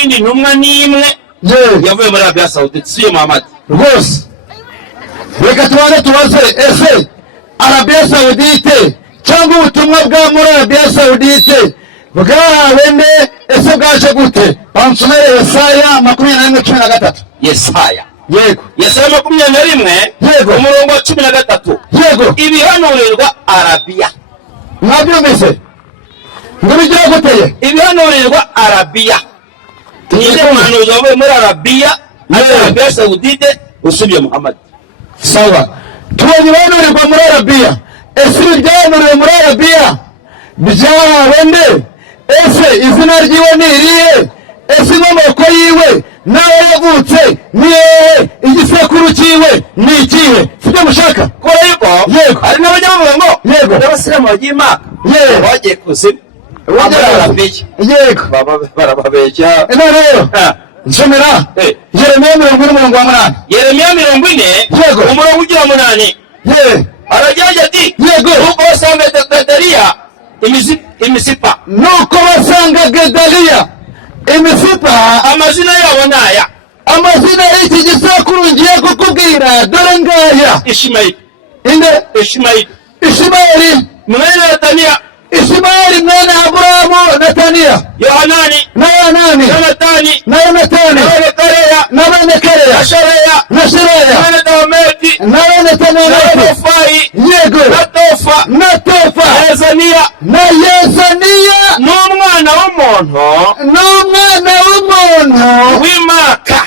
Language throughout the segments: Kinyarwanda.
yindi ntumwa n'imwe yavuye muri Arabia Saudite siyo Muhammad rwose. Reka tubanze tubaze, ese Arabia Saudite cyangwa ubutumwa bwa muri Arabia Saudite bwahawe nde? Ese bwaje gute? Bansomere Yesaya 21:13. Yesaya yego, Yesaya 21 yego, umurongo wa 13 yego, ibihanurirwa Arabia. mwabyumvise ngo bigira guteye? Ibihanurirwa Arabia nize umuhanuzi wavuye muri Arabia, Arabia Saudite usubye Muhammad. Sawa, tubonye ibihanurirwa muri Arabia. Ese ibyahanuriwe muri Arabia byahawe nde? Ese izina ryiwe ni irihe? Ese inkomoko yiwe nawe yavutse ni hehe? Igisekuru cyiwe ni ikihe? Sibyo mushaka? Kubera yuko yego, hari n'abajya bavuga ngo yego, n'abasilamu bagiye Imaka yego, bagiye kuzimu yego, barababeshya. rero nsomera Yeremiya 40:8. Yeremiya 40 yego, umurongo ugira 8 aragira ati yego, nuko basanga Gedaliya imisipa, nuko basanga Gedaliya imisipa. amazina yabo naya, amazina y'iki gisekuru ngiye kukubwira dore ngaya: Ishimayeli, inde? Ishimayeli mwene Netaniya, Ishimayeli mwene Aburahamu, Netaniya, Yohanani, Yonatani, na Kareya, na Shareya, mwene Dawameti, na Tofai, yego, na Tofa, na Yezaniya, n'umwana w'umuntu w'Imaka.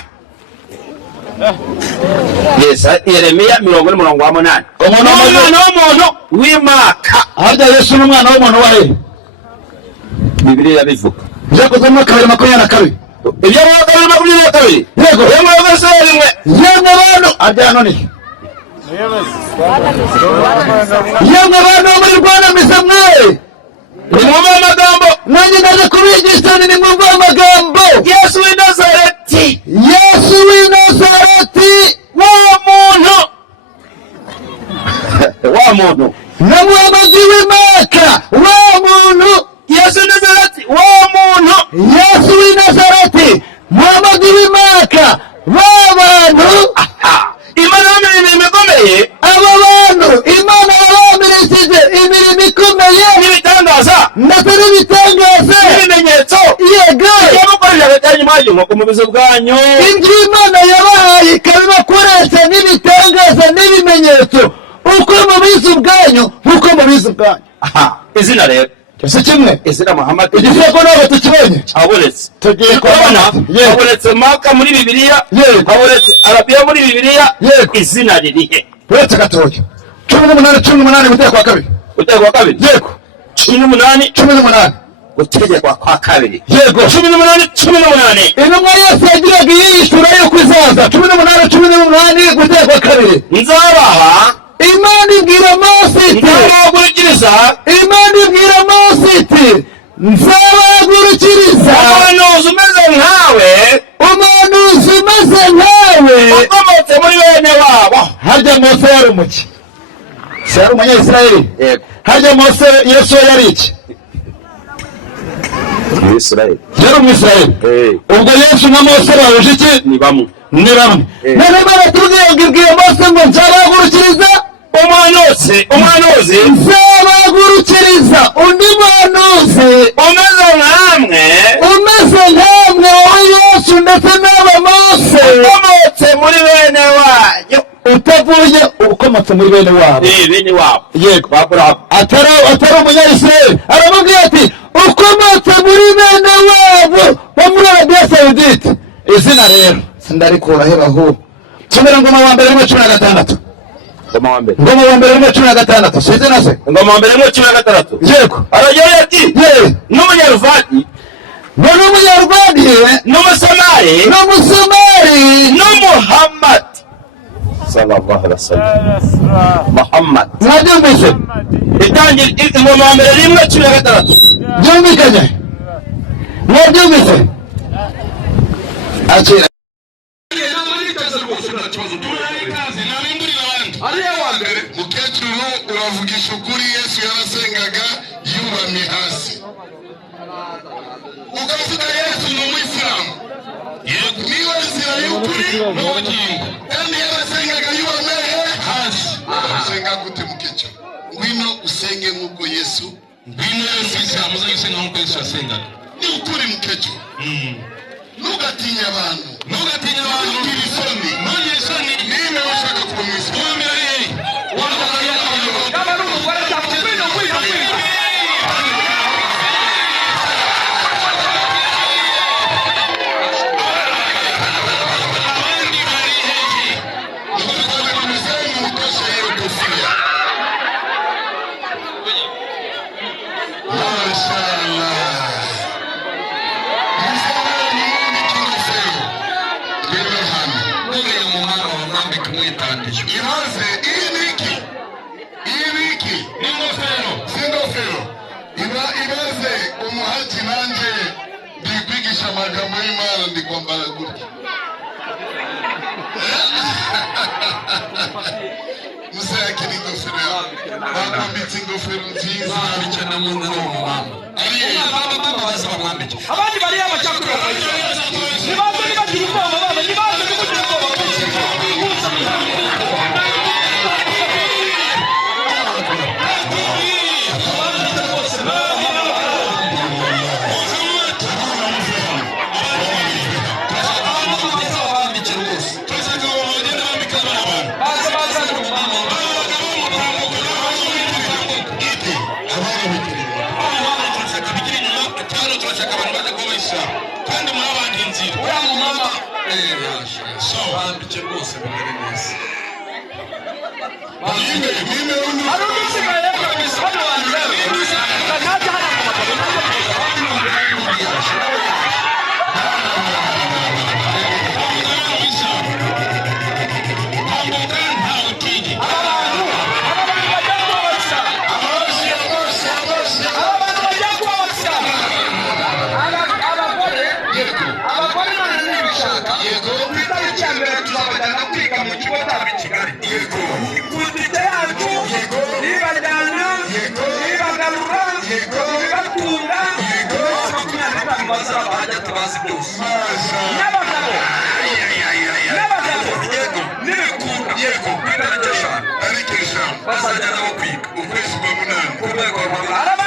Yeremiya 40:8 umwana w'umuntu w'Imaka. harya Yesu n'umwana w'umuntu wahe? Bibiliya yabivuga. Byakozwe mu 2:22. Ibyo mu 2:22 yego, yemwe bantu ajyana ni yemwe bantu muri Rwanda mwe ni mu magambo nanjye ndaje kubigisha ni mu magambo. Yesu w'i Nazareti, Yesu w'i Nazareti, wa muntu na Muhamadi w'Imaka, wa muntu. Yesu w'i Nazareti, wa muntu. Yesu w'i Nazareti, Muhamadi w'Imaka, wa bantu. Imana imirimo ikomeye, aba bantu Imana yabamirishije imirimo ikomeye n'ibitangaza ndetse n'ibitangaza n'ibimenyetso yego yamukorera abatanye mwaje nko ku mubizo bwanyu. ibyo Imana yabahaye ikabibakoresha n'ibitangaza n'ibimenyetso uko mubizi ubwanyu nk'uko mubizi ubwanyu. Izina rero cyose kimwe, izina Muhammad igisego ntabwo tukibonye, abonetse tugiye kubona abonetse Maka muri Bibiliya, abonetse Arabiya muri Bibiliya. Izina ririhe? uretse gatoya 18 gutegekwa kabiri, gutegekwa kabiri, yego 18 gutegekwa kwa kabiri, yego 18 intumwa yose yagiraga iyishura yuko izaza 18 gutegekwa kabiri. nzabaha Imana ibwira Mose iti, Imana ibwira Mose iti nzabahagurukiriza umuhanuzi umeze nkawe, ukomotse muri bene wabo. harya Mose yari umuki? Se yari umunyayisiraheli? harya Mose Yesu yari iki? Umwisiraheli. yari umwisiraheli. ubwo Yesu na Mose bahuje iki? ni bamwe. none Imana tubwiye ngo ibwiye Mose ngo nzabahagurukiriza umuhanuzi nzabahagurukiriza undi muhanuzi umeze nkamwe wowe Yesu ndetse n'aba Mose, ukomotse muri bene wanyu, utavuye ukomotse muri bene wabo. bene wabo, yego, atari umunyayisiraheli. aramubwira ati ukomotse muri bene wabo bo muri Arabia Saudite. izina rero sindarikura hebaho. somera Ngoma wa mbere 16. Ngoma wa mbere 16. size nase Ngoma wa mbere 16. yego, aragira ati n'umunyaruvadi n'umusamari n'umuhammad sallallahu alaihi wasallam. Muhammad mwabyumvise? itangira Ingoma wa mbere 16. byumvikanye? mwabyumvise? akira mukecuru uravugisha ukuri. Yesu yarasengaga yubamye hasi, ukavuga Yesu ni umuyisilamu. n'ubugingo kandi yarasengaga yubameye hasi. Usenga gute mukecho? Ngwino usenge nk'uko Yesu, ngwino Yesu isamuza gusenga nk'uko Yesu yasengaga. Ni ukuri mukecho. Ntugatinya abantu, ntugire isoni, ntugire isoni. Niba ushaka kuba mwisi wamera yeye kama n'umugore cyangwa ngwino umuhaji nanje ndikwigisha amagambo y'Imana ndikwambara gutya. Musayaki n'ingofero yawe bakwambitse ingofero nziza bicana mu nzu y'umumama baba baza bamwambike abandi bari abacakura nibaze nibagira ubwoba baba nibaze kugira ubwoba Araba